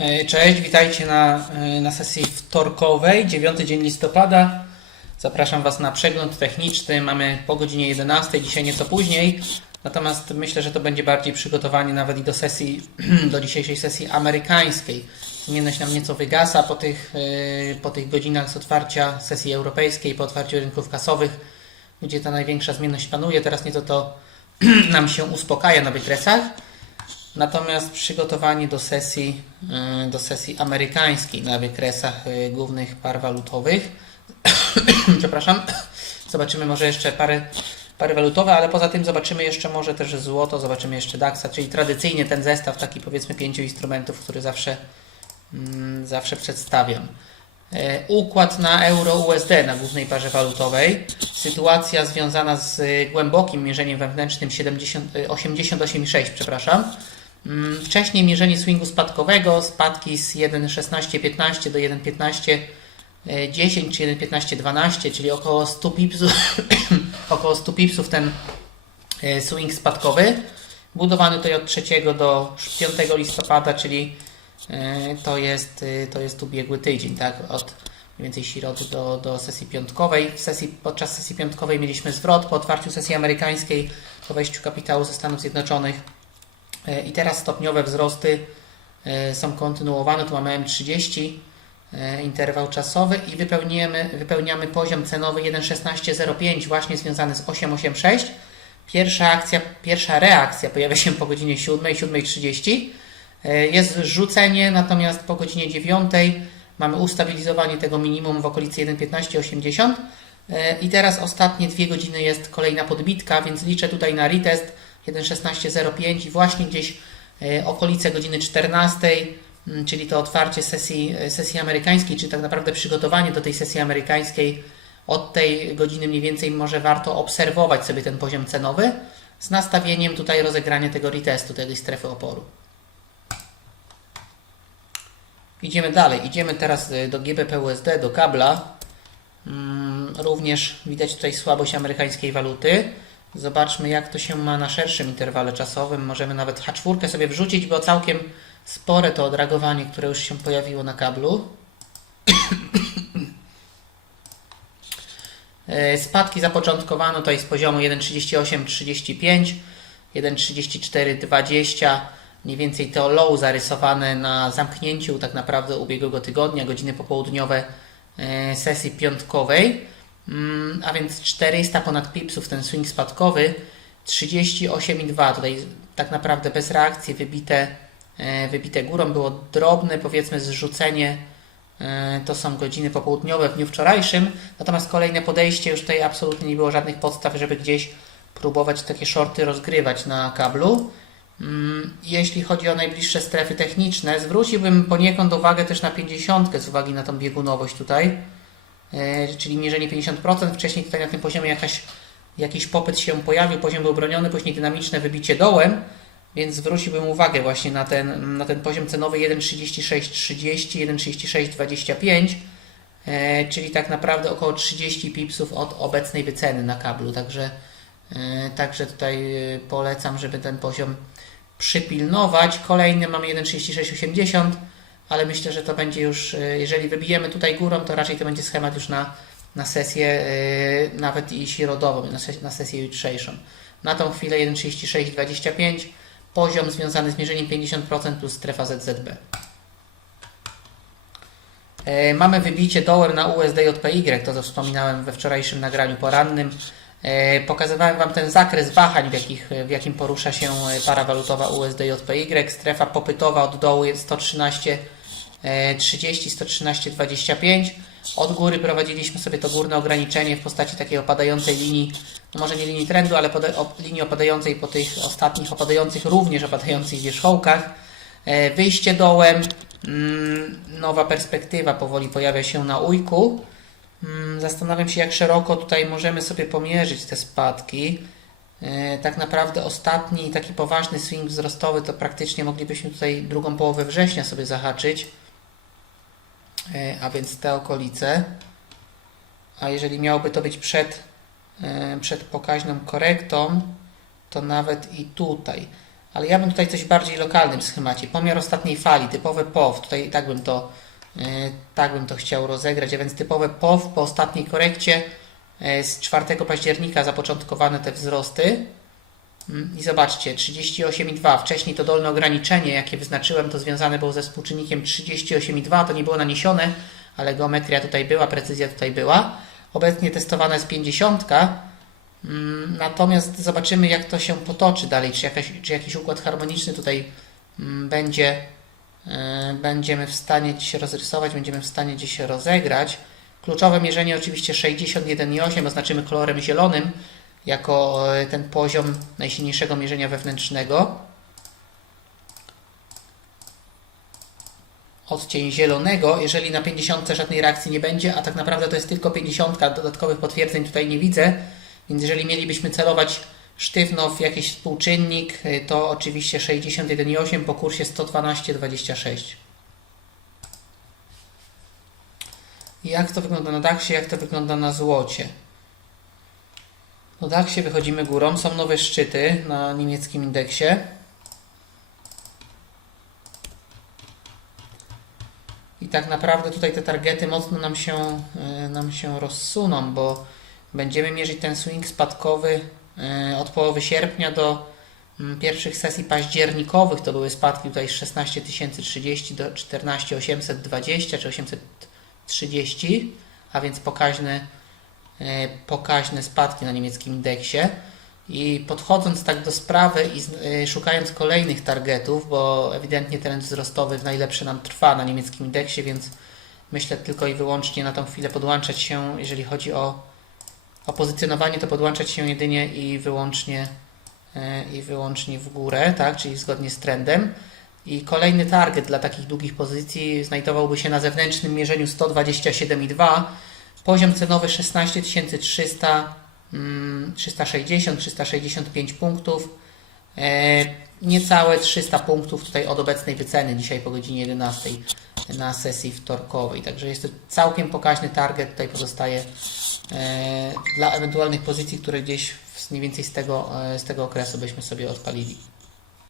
E, Cześć, witajcie na, e, na sesji wtorkowej, 9 dzień listopada. Zapraszam Was na przegląd techniczny. Mamy po godzinie 11, dzisiaj nieco później. Natomiast myślę, że to będzie bardziej przygotowanie nawet i do sesji, do dzisiejszej sesji amerykańskiej. Zmienność nam nieco wygasa po tych, e, po tych godzinach z otwarcia sesji europejskiej, po otwarciu rynków kasowych, gdzie ta największa zmienność panuje. Teraz nieco to nam się uspokaja na wykresach. Natomiast przygotowanie do sesji, y, do sesji amerykańskiej na wykresach y, głównych par walutowych. Przepraszam. Zobaczymy może jeszcze pary, pary walutowe, ale poza tym zobaczymy jeszcze może też złoto, zobaczymy jeszcze DAXa, czyli tradycyjnie ten zestaw taki powiedzmy pięciu instrumentów, który zawsze, mm, zawsze przedstawiam. E, Układ na euro-USD na głównej parze walutowej. Sytuacja związana z y, głębokim mierzeniem wewnętrznym 70, y, 88,6, przepraszam. Mm, Wcześniej mierzenie swingu spadkowego, spadki z 1,1615 do 1,1510 czy 1,1512, czyli około 100 pipsów, około 100 pipsów ten e, swing spadkowy. Budowany tutaj od 3 do 5 listopada, czyli e, to jest, e, to jest ubiegły tydzień, tak? Od mniej więcej środy do, do sesji piątkowej. W sesji, podczas sesji piątkowej mieliśmy zwrot po otwarciu sesji amerykańskiej, po wejściu kapitału ze Stanów Zjednoczonych. E, I teraz stopniowe wzrosty e, są kontynuowane. Tu mamy M30, e, interwał czasowy i wypełniamy, wypełniamy poziom cenowy 1.1605 właśnie związany z 886. Pierwsza akcja, pierwsza reakcja pojawia się po godzinie 7, 7.30. E, Jest rzucenie, natomiast po godzinie 9 mamy ustabilizowanie tego minimum w okolicy 1.1580. E, I teraz ostatnie dwie godziny jest kolejna podbitka, więc liczę tutaj na retest 1.16.05 i właśnie gdzieś e, okolice godziny 14, mm, czyli to otwarcie sesji, e, sesji amerykańskiej, czy tak naprawdę przygotowanie do tej sesji amerykańskiej od tej godziny mniej więcej może warto obserwować sobie ten poziom cenowy z nastawieniem tutaj rozegrania tego retestu, tej strefy oporu. Idziemy dalej. Idziemy teraz y, do GBP USD, do kabla. Mm, Również widać tutaj słabość amerykańskiej waluty. Zobaczmy, jak to się ma na szerszym interwale czasowym. Możemy nawet H4 sobie wrzucić, bo całkiem spore to odragowanie, które już się pojawiło na kablu. E, Spadki zapoczątkowano tutaj z poziomu 1,3835, 1,3420, mniej więcej to low zarysowane na zamknięciu tak naprawdę ubiegłego tygodnia, godziny popołudniowe e, sesji piątkowej, a więc 400 ponad pipsów ten swing spadkowy, 38,2 tutaj tak naprawdę bez reakcji wybite, e, wybite górą, było drobne powiedzmy zrzucenie E, To są godziny popołudniowe w dniu wczorajszym. Natomiast kolejne podejście już tutaj absolutnie nie było żadnych podstaw, żeby gdzieś próbować takie shorty rozgrywać na kablu. Mm, Jeśli chodzi o najbliższe strefy techniczne, zwróciłbym poniekąd uwagę też na 50 z uwagi na tą biegunowość tutaj, czyli mierzenie 50%. Wcześniej tutaj na tym poziomie jakaś, jakiś popyt się pojawił, poziom był broniony, później dynamiczne wybicie dołem. Więc zwróciłbym uwagę właśnie na ten, na ten poziom cenowy 1,3630, 1,3625, e, czyli tak naprawdę około 30 pipsów od obecnej wyceny na kablu. Także, e, także tutaj e, polecam, żeby ten poziom przypilnować. Kolejny mamy 1,3680, ale myślę, że to będzie już, e, jeżeli wybijemy tutaj górą, to raczej to będzie schemat już na, na sesję e, nawet i środową, na, ses- na sesję jutrzejszą. Na tą chwilę 1,3625 poziom związany z mierzeniem 50% plus strefa ZZB. E, Mamy wybicie dolar na USD JPY, to co wspominałem we wczorajszym nagraniu porannym. E, Pokazywałem Wam ten zakres wahań, w, jakich, w jakim porusza się e, para walutowa USD JPY. Strefa popytowa od dołu jest 113 e, 30, 113 25. Od góry prowadziliśmy sobie to górne ograniczenie w postaci takiej opadającej linii, no może nie linii trendu, ale poda- op- linii opadającej po tych ostatnich opadających, również opadających wierzchołkach. E, Wyjście dołem, mm, nowa perspektywa powoli pojawia się na ujku. Mm, Zastanawiam się, jak szeroko tutaj możemy sobie pomierzyć te spadki. E, Tak naprawdę ostatni taki poważny swing wzrostowy to praktycznie moglibyśmy tutaj drugą połowę września sobie zahaczyć. E, a więc te okolice. A jeżeli miałoby to być przed, e, przed pokaźną korektą, to nawet i tutaj. ale ja bym tutaj coś bardziej lokalnym schemacie. Pomiar ostatniej fali, typowe POW, tutaj tak bym to, e, tak bym to chciał rozegrać, a więc typowe POW po ostatniej korekcie z 4 października zapoczątkowane te wzrosty. Mm, I zobaczcie, 38,2. Wcześniej to dolne ograniczenie, jakie wyznaczyłem, to związane było ze współczynnikiem 38,2. To nie było naniesione, ale geometria tutaj była, precyzja tutaj była. Obecnie testowana jest 50. Mm, Natomiast zobaczymy, jak to się potoczy dalej. Czy, jakaś, czy jakiś układ harmoniczny tutaj mm, będzie, e, będziemy w stanie gdzieś rozrysować, będziemy w stanie gdzieś rozegrać. Kluczowe mierzenie oczywiście 61,8 oznaczymy kolorem zielonym jako e, ten poziom najsilniejszego mierzenia wewnętrznego. Odcień zielonego, jeżeli na 50 żadnej reakcji nie będzie, a tak naprawdę to jest tylko 50, dodatkowych potwierdzeń tutaj nie widzę, więc jeżeli mielibyśmy celować sztywno w jakiś współczynnik, y, to oczywiście 61,8 po kursie 112,26. Jak to wygląda na DAXie, jak to wygląda na złocie? Na DAXie wychodzimy górą, są nowe szczyty na niemieckim indeksie. I tak naprawdę tutaj te targety mocno nam się, y, nam się rozsuną, bo będziemy mierzyć ten swing spadkowy y, od połowy sierpnia do mm, pierwszych sesji październikowych. To były spadki tutaj z 16 030 do 14 820 czy 830, a więc pokaźne, y, pokaźne spadki na niemieckim indeksie. I podchodząc tak do sprawy i y, szukając kolejnych targetów, bo ewidentnie trend wzrostowy w najlepszy nam trwa na niemieckim indeksie, więc myślę tylko i wyłącznie na tą chwilę podłączać się, jeżeli chodzi o, o pozycjonowanie, to podłączać się jedynie i wyłącznie, y, i wyłącznie w górę, tak, czyli zgodnie z trendem. I kolejny target dla takich długich pozycji znajdowałby się na zewnętrznym mierzeniu 127,2, poziom cenowy 16 300 mm, 360-365 punktów. E, niecałe 300 punktów tutaj od obecnej wyceny dzisiaj po godzinie 11 na sesji wtorkowej. Także jest to całkiem pokaźny target. Tutaj pozostaje e, dla ewentualnych pozycji, które gdzieś mniej więcej z tego, e, z tego okresu byśmy sobie odpalili.